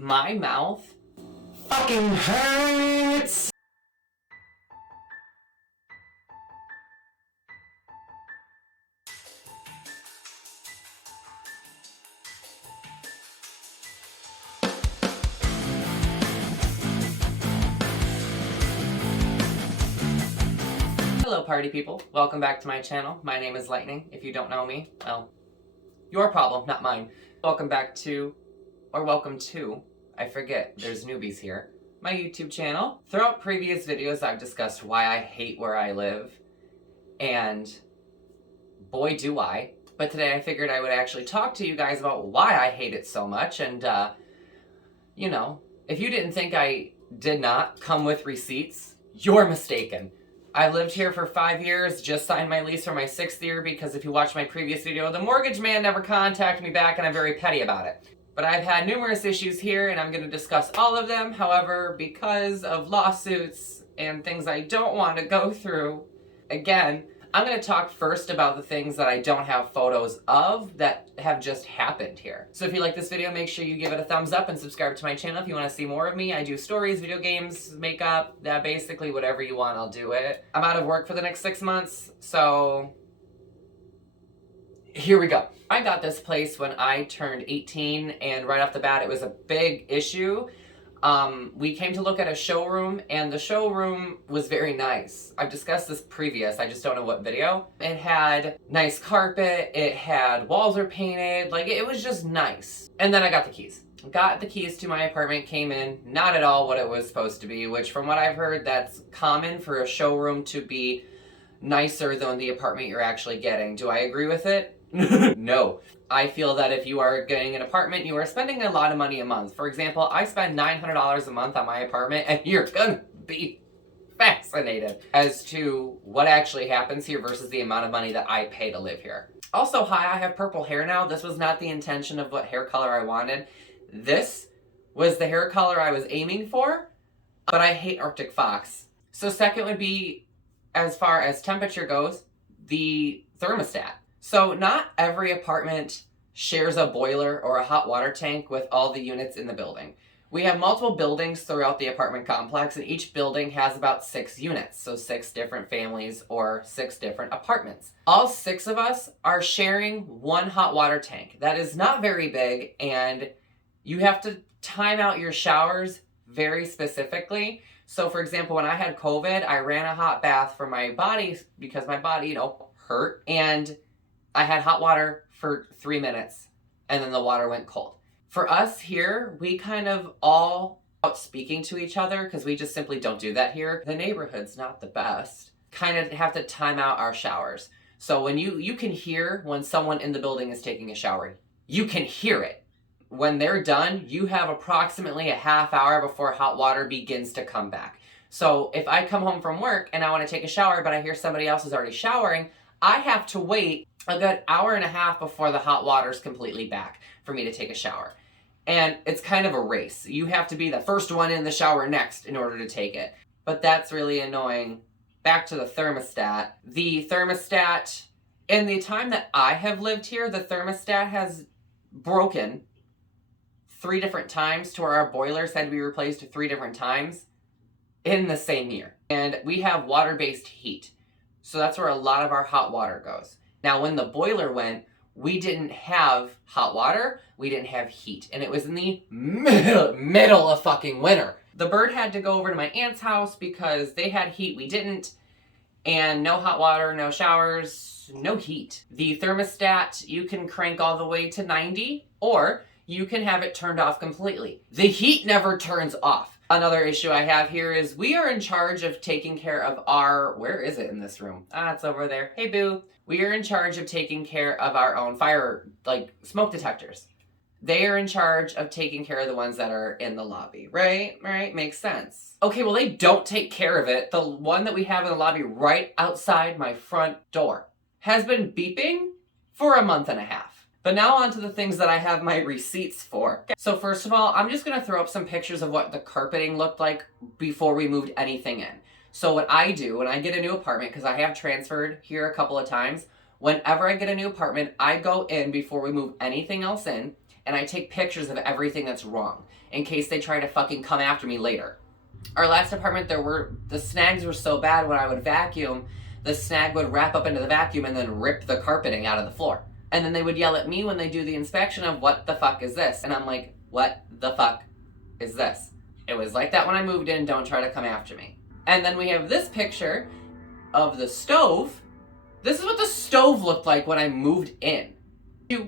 My mouth fucking hurts! Hello party people, welcome back to my channel. My name is Lightning. If you don't know me, well, your problem, not mine. Welcome back to, or welcome to, I forget, there's newbies here, my YouTube channel. Throughout previous videos I've discussed why I hate where I live, and boy do I. But today I figured I would actually talk to you guys about why I hate it so much, and you know, if you didn't think I did not come with receipts, you're mistaken. I've lived here for 5 years, just signed my lease for my 6th year because if you watched my previous video, the mortgage man never contacted me back and I'm very petty about it. But I've had numerous issues here and I'm going to discuss all of them. However, because of lawsuits and things I don't want to go through, again, I'm going to talk first about the things that I don't have photos of that have just happened here. So if you like this video, make sure you give it a thumbs up and subscribe to my channel if you want to see more of me. I do stories, video games, makeup, basically whatever you want, I'll do it. I'm out of work for the next 6 months, so here we go. I got this place when I turned 18 and right off the bat it was a big issue. We came to look at a showroom and the showroom was very nice. I've discussed this previous, I just don't know what video. It had nice carpet, it had walls were painted, like it was just nice. And then I got the keys. Got the keys to my apartment, came in, not at all what it was supposed to be, which from what I've heard that's common for a showroom to be nicer than the apartment you're actually getting. Do I agree with it? No. I feel that if you are getting an apartment, you are spending a lot of money a month. For example, I spend $900 a month on my apartment, and you're gonna be fascinated as to what actually happens here versus the amount of money that I pay to live here. Also, hi, I have purple hair now. This was not the intention of what hair color I wanted. This was the hair color I was aiming for, but I hate Arctic Fox. So second would be, as far as temperature goes, the thermostat. So not every apartment shares a boiler or a hot water tank with all the units in the building. We have multiple buildings throughout the apartment complex and each building has about 6 units, so 6 different families or 6 different apartments. All 6 of us are sharing one hot water tank. That is not very big and you have to time out your showers very specifically. So for example, when I had COVID, I ran a hot bath for my body because my body, hurt, and I had hot water for 3 minutes and then the water went cold. For us here, we kind of all out speaking to each other because we just simply don't do that here. The neighborhood's not the best. Kind of have to time out our showers. So when you can hear when someone in the building is taking a shower. You can hear it. When they're done, you have approximately a half hour before hot water begins to come back. So if I come home from work and I want to take a shower, but I hear somebody else is already showering, I have to wait a good hour and a half before the hot water's completely back for me to take a shower. And it's kind of a race. You have to be the first one in the shower next in order to take it. But that's really annoying. Back to the thermostat. The thermostat, in the time that I have lived here, the thermostat has broken 3 different times to where our boilers had to be replaced 3 different times in the same year. And we have water-based heat. So that's where a lot of our hot water goes. Now, when the boiler went, we didn't have hot water, we didn't have heat, and it was in the middle of fucking winter. The bird had to go over to my aunt's house because they had heat, we didn't, and no hot water, no showers, no heat. The thermostat, you can crank all the way to 90, or you can have it turned off completely. The heat never turns off. Another issue I have here is we are in charge of taking care of our, where is it in this room? Ah, it's over there. Hey, boo. We are in charge of taking care of our own fire, like smoke detectors. They are in charge of taking care of the ones that are in the lobby, right? Right? Makes sense. Okay, well, they don't take care of it. The one that we have in the lobby right outside my front door has been beeping for a month and a half. But now on to the things that I have my receipts for. So first of all, I'm just going to throw up some pictures of what the carpeting looked like before we moved anything in. So what I do when I get a new apartment, because I have transferred here a couple of times, whenever I get a new apartment, I go in before we move anything else in, and I take pictures of everything that's wrong in case they try to fucking come after me later. Our last apartment, the snags were so bad when I would vacuum, the snag would wrap up into the vacuum and then rip the carpeting out of the floor. And then they would yell at me when they do the inspection of, what the fuck is this? And I'm like, what the fuck is this? It was like that when I moved in, don't try to come after me. And then we have this picture of the stove. This is what the stove looked like when I moved in.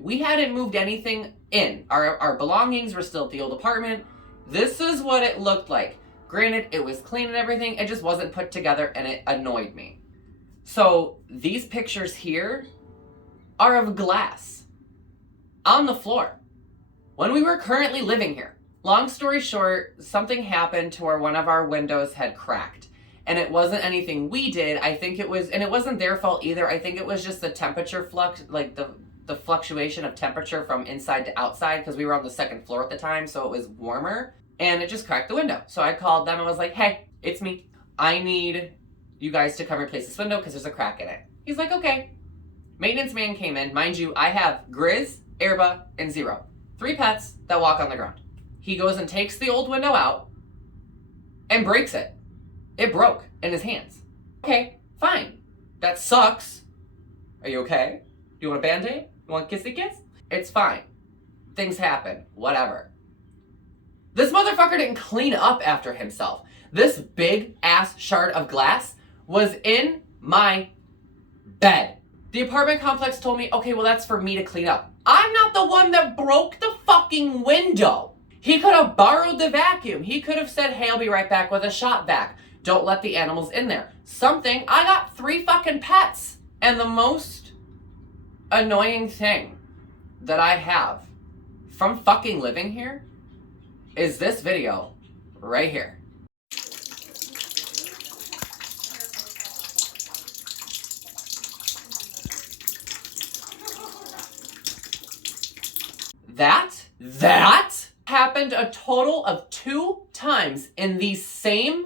We hadn't moved anything in. Our belongings were still at the old apartment. This is what it looked like. Granted, it was clean and everything, it just wasn't put together and it annoyed me. So these pictures here are of glass on the floor when we were currently living here. Long story short, something happened to where one of our windows had cracked. And it wasn't anything we did. I think it was, and it wasn't their fault either. I think it was just the temperature flux, like the fluctuation of temperature from inside to outside, because we were on the second floor at the time, so it was warmer. And it just cracked the window. So I called them and was like, hey, it's me. I need you guys to come replace this window because there's a crack in it. He's like, okay. Maintenance man came in. Mind you, I have Grizz, Airba, and Zero. 3 pets that walk on the ground. He goes and takes the old window out and breaks it. It broke in his hands. Okay, fine. That sucks. Are you okay? Do you want a Band-Aid? You want a kissy kiss? It's fine. Things happen. Whatever. This motherfucker didn't clean up after himself. This big ass shard of glass was in my bed. The apartment complex told me, okay, well, that's for me to clean up. I'm not the one that broke the fucking window. He could have borrowed the vacuum. He could have said, hey, I'll be right back with a shop vac. Don't let the animals in there. Something. I got 3 fucking pets. And the most annoying thing that I have from fucking living here is this video right here. That happened a total of 2 times in the same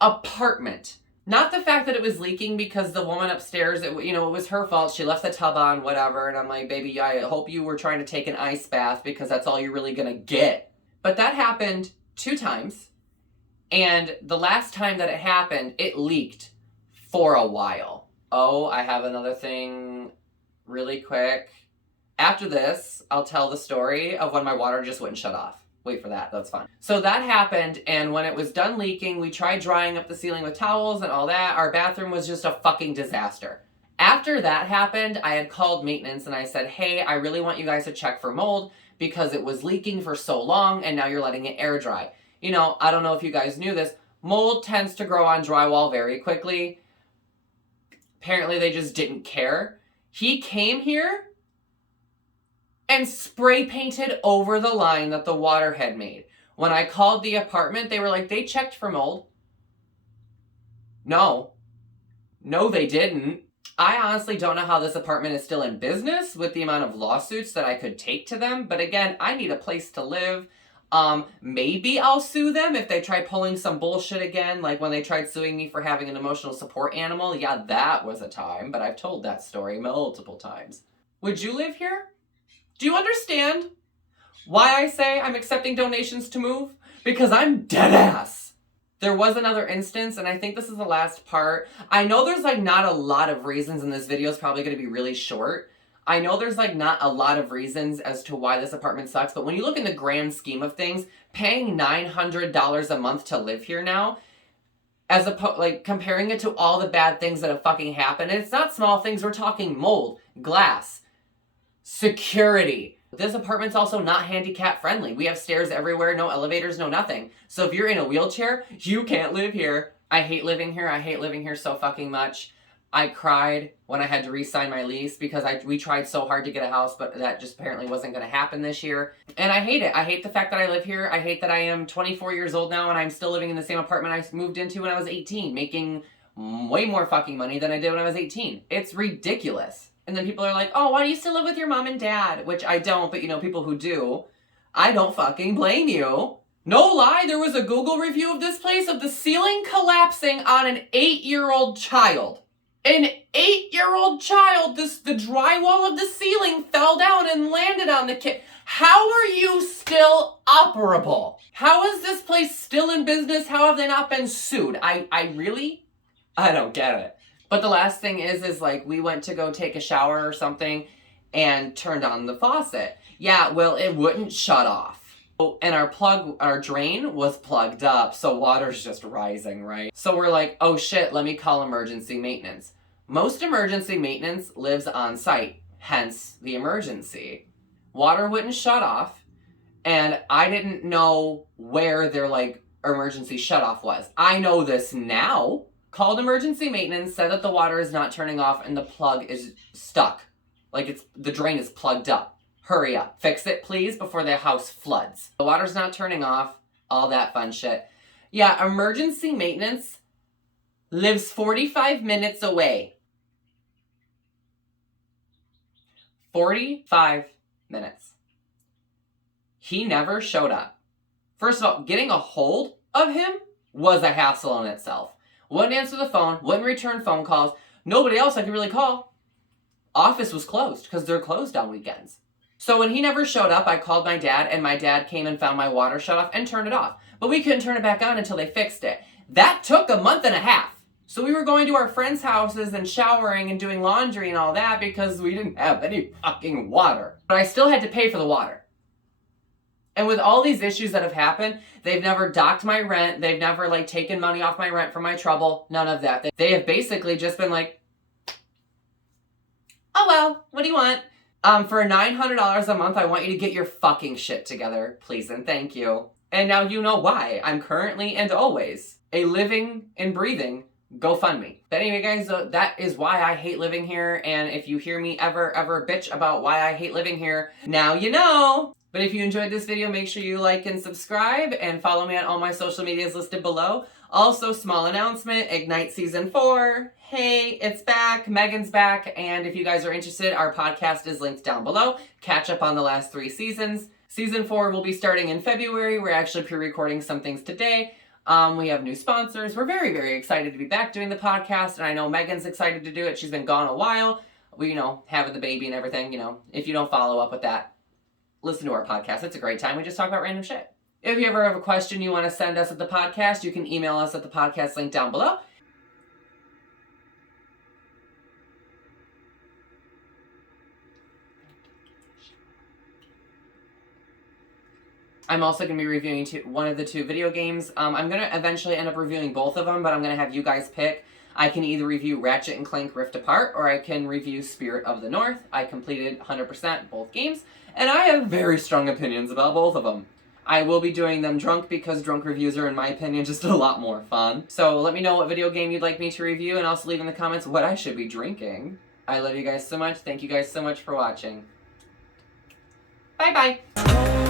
apartment. Not the fact that it was leaking because the woman upstairs, it was her fault. She left the tub on, whatever. And I'm like, baby, I hope you were trying to take an ice bath because that's all you're really gonna get. But that happened 2 times. And the last time that it happened, it leaked for a while. Oh, I have another thing really quick. After this, I'll tell the story of when my water just wouldn't shut off. Wait for that, that's fine. So that happened, and when it was done leaking, we tried drying up the ceiling with towels and all that. Our bathroom was just a fucking disaster. After that happened, I had called maintenance and I said, hey, I really want you guys to check for mold because it was leaking for so long and now you're letting it air dry. I don't know if you guys knew this, mold tends to grow on drywall very quickly. Apparently they just didn't care. He came here and spray painted over the line that the water had made. When I called the apartment, they were like, they checked for mold. No, they didn't. I honestly don't know how this apartment is still in business with the amount of lawsuits that I could take to them. But again, I need a place to live. Maybe I'll sue them if they try pulling some bullshit again, like when they tried suing me for having an emotional support animal. Yeah, that was a time, but I've told that story multiple times. Would you live here? Do you understand why I say I'm accepting donations to move? Because I'm dead ass. There was another instance, and I think this is the last part. I know there's not a lot of reasons, and this video is probably going to be really short. I know there's not a lot of reasons as to why this apartment sucks, but when you look in the grand scheme of things, paying $900 a month to live here now, as comparing it to all the bad things that have fucking happened, and it's not small things, we're talking mold, glass, security. This apartment's also not handicap friendly. We have stairs everywhere, no elevators, no nothing. So if you're in a wheelchair, you can't live here. I hate living here. I hate living here so fucking much. I cried when I had to re-sign my lease because we tried so hard to get a house, but that just apparently wasn't going to happen this year. And I hate it. I hate the fact that I live here. I hate that I am 24 years old now and I'm still living in the same apartment I moved into when I was 18, making way more fucking money than I did when I was 18. It's ridiculous. And then people are like, oh, why do you still live with your mom and dad? Which I don't, but people who do, I don't fucking blame you. No lie, there was a Google review of this place of the ceiling collapsing on an 8-year-old child. An 8-year-old child, the drywall of the ceiling fell down and landed on the kid. How are you still operable? How is this place still in business? How have they not been sued? I don't get it. But the last thing is like we went to go take a shower or something and turned on the faucet. Yeah, well, it wouldn't shut off. Oh, and our drain was plugged up, so water's just rising, right? So we're like, oh shit, let me call emergency maintenance. Most emergency maintenance lives on site, hence the emergency. Water wouldn't shut off, and I didn't know where their emergency shutoff was. I know this now. Called emergency maintenance, said that the water is not turning off and the plug is stuck. The drain is plugged up. Hurry up. Fix it, please, before the house floods. The water's not turning off. All that fun shit. Yeah, emergency maintenance lives 45 minutes away. 45 minutes. He never showed up. First of all, getting a hold of him was a hassle in itself. Wouldn't answer the phone, wouldn't return phone calls. Nobody else I could really call. Office was closed because they're closed on weekends. So when he never showed up, I called my dad, and my dad came and found my water shut off and turned it off. But we couldn't turn it back on until they fixed it. That took a month and a half. So we were going to our friends' houses and showering and doing laundry and all that because we didn't have any fucking water. But I still had to pay for the water. And with all these issues that have happened, they've never docked my rent. They've never taken money off my rent for my trouble. None of that. They have basically just been like, oh well, what do you want? For $900 a month, I want you to get your fucking shit together, please and thank you. And now you know why I'm currently and always a living and breathing GoFundMe. But anyway, guys, that is why I hate living here. And if you hear me ever bitch about why I hate living here, now you know. But if you enjoyed this video, make sure you like and subscribe and follow me on all my social medias listed below. Also, small announcement, Ignite Season 4. Hey, it's back. Megan's back. And if you guys are interested, our podcast is linked down below. Catch up on the last 3 seasons. Season 4 will be starting in February. We're actually pre-recording some things today. We have new sponsors. We're very, very excited to be back doing the podcast. And I know Megan's excited to do it. She's been gone a while. We, having the baby and everything, if you don't follow up with that, listen to our podcast. It's a great time. We just talk about random shit. If you ever have a question you want to send us at the podcast, you can email us at the podcast link down below. I'm also going to be reviewing one of the 2 video games. I'm going to eventually end up reviewing both of them, but I'm going to have you guys pick. I can either review Ratchet & Clank Rift Apart, or I can review Spirit of the North. I completed 100% both games, and I have very strong opinions about both of them. I will be doing them drunk because drunk reviews are, in my opinion, just a lot more fun. So let me know what video game you'd like me to review, and also leave in the comments what I should be drinking. I love you guys so much. Thank you guys so much for watching. Bye-bye.